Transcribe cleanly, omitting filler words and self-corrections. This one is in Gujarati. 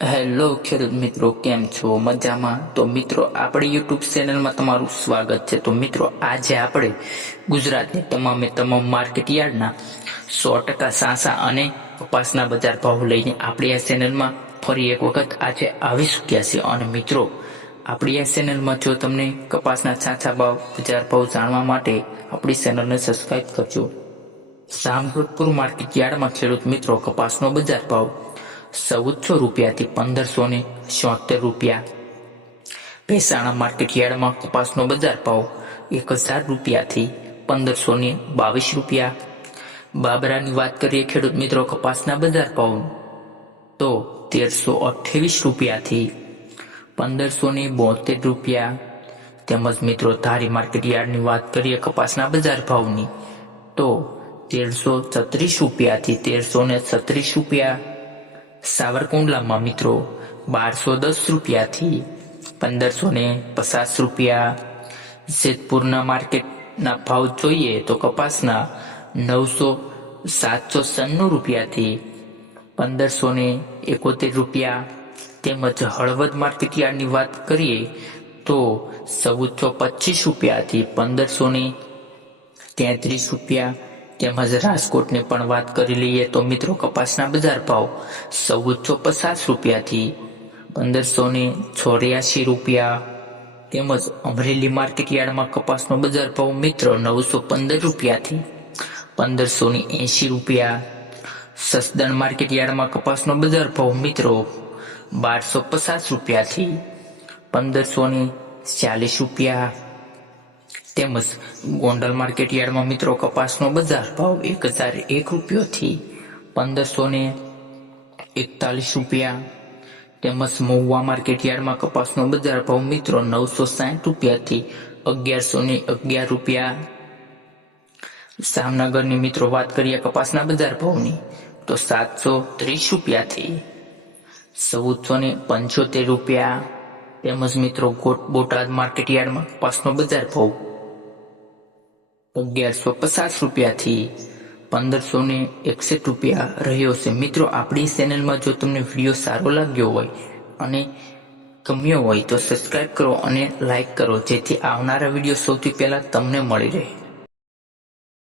હેલો ખેડૂત મિત્રો, કેમ છો? મજામાં? તો મિત્રો, આપણી યુટ્યુબ ચેનલમાં તમારું સ્વાગત છે. તો મિત્રો, આજે આપણે ગુજરાતની તમામ માર્કેટ યાર્ડના 100% સાસા અને કપાસના બજાર ભાવ લઈને આપણી આ ચેનલમાં ફરી એક વખત આજે આવી ચૂક્યા છે. અને મિત્રો, આપણી આ ચેનલમાં જો તમને કપાસના સાચા ભાવ બજાર ભાવ જાણવા માટે આપણી ચેનલને સબસ્ક્રાઇબ કરજો. સામજોધપુર માર્કેટ યાર્ડમાં ખેડૂત મિત્રો, કપાસનો બજાર ભાવ 1400 રૂપિયાથી 1576 રૂપિયા. મહેસાણા માર્કેટ યાર્ડમાં કપાસનો બજાર ભાવ 1000 રૂપિયાથી 1522 રૂપિયા. બાબરાની વાત કરીએ ખેડૂત મિત્રો, કપાસના બજાર ભાવ તો 1328 રૂપિયાથી 1572 રૂપિયા. તેમજ મિત્રો, ધારી માર્કેટ યાર્ડની વાત કરીએ કપાસના બજાર ભાવની તો 1336 રૂપિયાથી 1336 રૂપિયા. સાવરકુંડલામાં મિત્રો 1210 રૂપિયાથી 1550 રૂપિયા. જેતપુરના માર્કેટના ભાવ જોઈએ તો કપાસના 796 રૂપિયાથી 1571 રૂપિયા. તેમજ હળવદ માર્કેટ યાર્ડની વાત કરીએ તો 1425 રૂપિયાથી 1533 રૂપિયા. તેમજ રાજકોટની પણ વાત કરી લઈએ તો મિત્રો, કપાસના બજાર ભાવ 1450 રૂપિયાથી 1584 રૂપિયા. તેમજ અમરેલી માર્કેટ યાર્ડમાં કપાસનો બજાર ભાવ મિત્રો 915 રૂપિયાથી 1580 રૂપિયા. સસદણ માર્કેટ યાર્ડમાં કપાસનો બજાર ભાવ મિત્રો 1250 રૂપિયાથી 1540 રૂપિયા. તેમજ ગોંડલ માર્કેટ યાર્ડમાં મિત્રો કપાસનો બજાર ભાવ 1001 રૂપિયાથી 1541 રૂપિયા. તેમજ મહુવા માર્કેટ યાર્ડમાં કપાસનો બજાર ભાવ મિત્રો 960 રૂપિયાથી 1111 રૂપિયા. જામનગરની મિત્રો વાત કરીએ કપાસના બજાર ભાવની તો 730 રૂપિયાથી 1475 રૂપિયા. તેમજ મિત્રો, બોટાદ માર્કેટ યાર્ડમાં કપાસનો બજાર ભાવ 1150 રૂપિયાથી 1561 રૂપિયા રહ્યો છે. મિત્રો, આપણી ચેનલમાં જો તમને વિડીયો સારો લાગ્યો હોય અને ગમ્યો હોય તો સબસ્ક્રાઇબ કરો અને લાઈક કરો, જેથી આવનારા વિડીયો સૌથી પહેલા તમને મળી રહે.